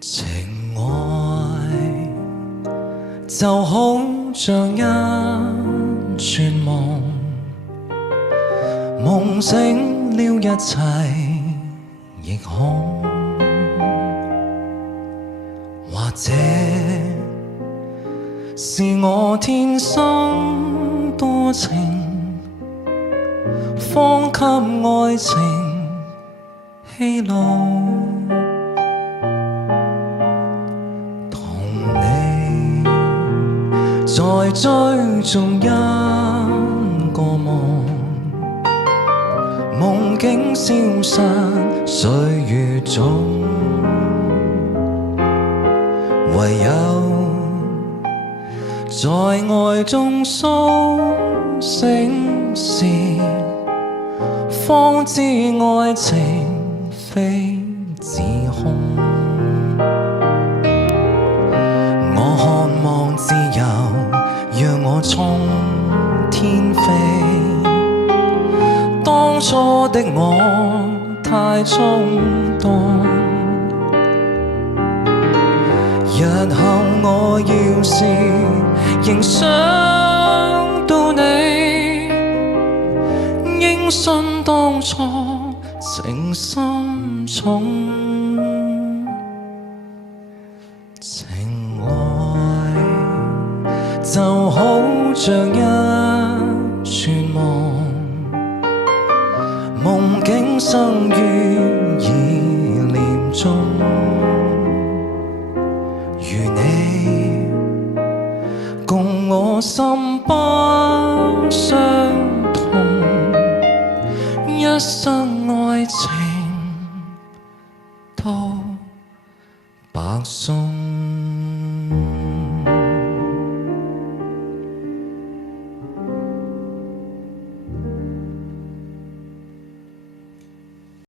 情愛就好像一串夢，夢醒了一切亦空，或者是我天生多情，方給愛情戲路。在追蹤一個夢，夢境消失歲月中，唯有在愛中甦醒時，方知愛情非自空。我渴望自由，讓我衝天飛，當初的我太衝動，日後我要是仍想到你，應信當初情深重。情愛就好像一串夢，夢境生於意念中，如你共我心不相同，一生愛情都白送。